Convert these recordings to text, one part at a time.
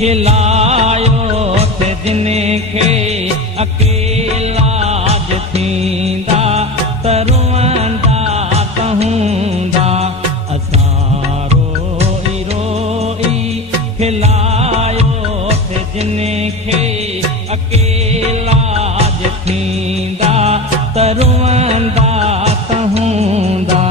खिलायो थे जिनखे अकेला थींदा तरुवंदा कहूंदा असां रोई रोई खिलायो थे जिनखे अकेला थींदा तरुवंदा कहूंदा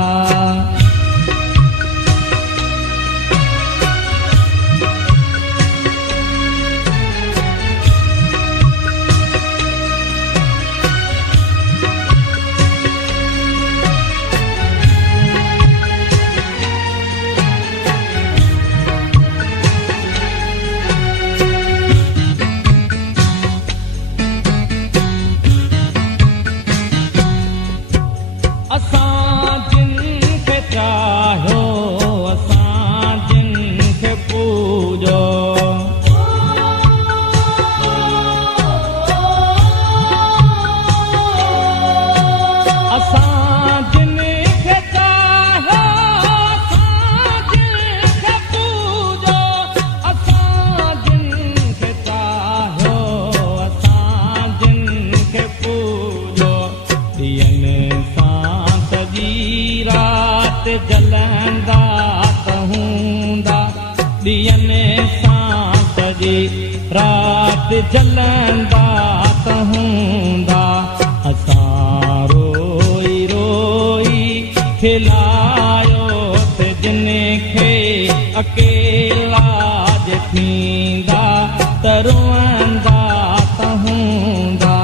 जलंदा कहूंदा दियने सां सजी रात जलंदा कहूंदा असां रोई रोई खिलायो थे जिनखे अकेला थींदा तरुवंदा कहूंदा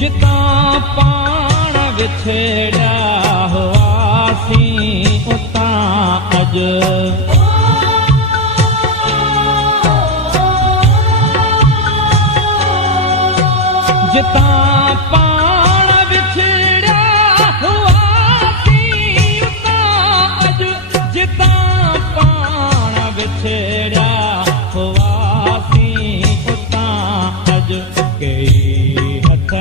जितां पाण विछड़िया हुआसीं उतां अॼु जितां पाण विछड़िया हुआसीं उतां अॼु जितां पाण विछड़िया हुआसीं उतां अॼु कई हथ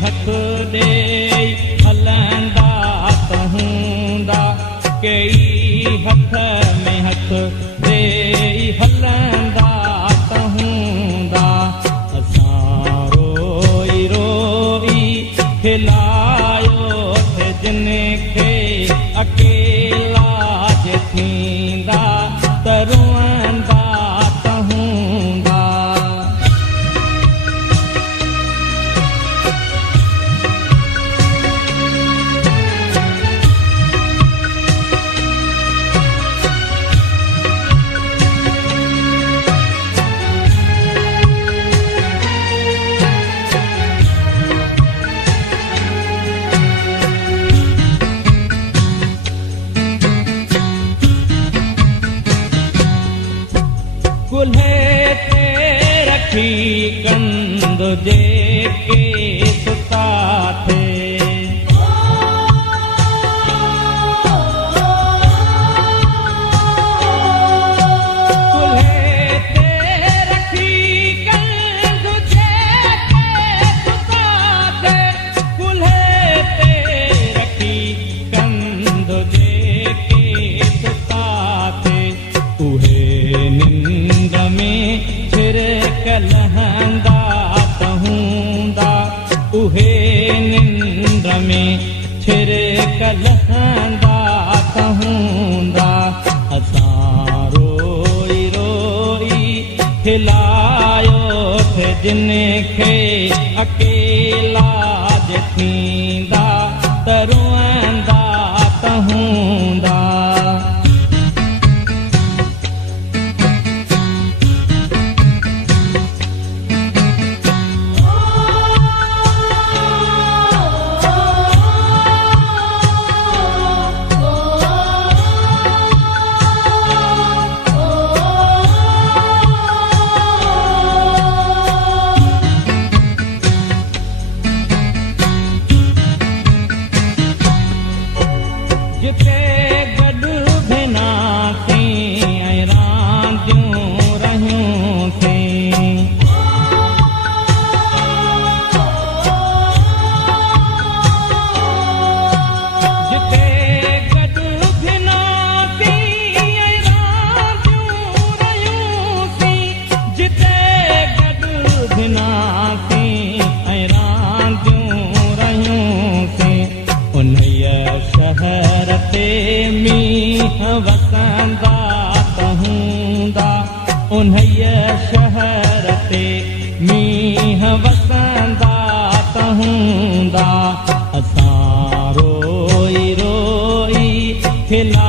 हथ ॾेई हलंदा कहूंदा कई हथ में हथ ॾेई हलंदा कहूंदा असां रोई रोई खिलायो थे जिनखे अकेला थींदा तरुवंदा कहूंदा कुल्हे ते रखी कंद जेके सुता थे कुल्हे ते रखी कंद जेके सुता थे कुल्हे ते रखी कंद जेके सुता थे उहे निंद में छिरक लहंदा कहूंदा उहे निंद में छिरक लहंदा कहूंदा असां रोई रोई खिलायो थे जिनखे अकेला थींदा तरुवंदा कहूंदा वसंदा त हूंदा उन्हीअ शहर ते मींहं वसंदा त हूंदा असां रोई रोई खिला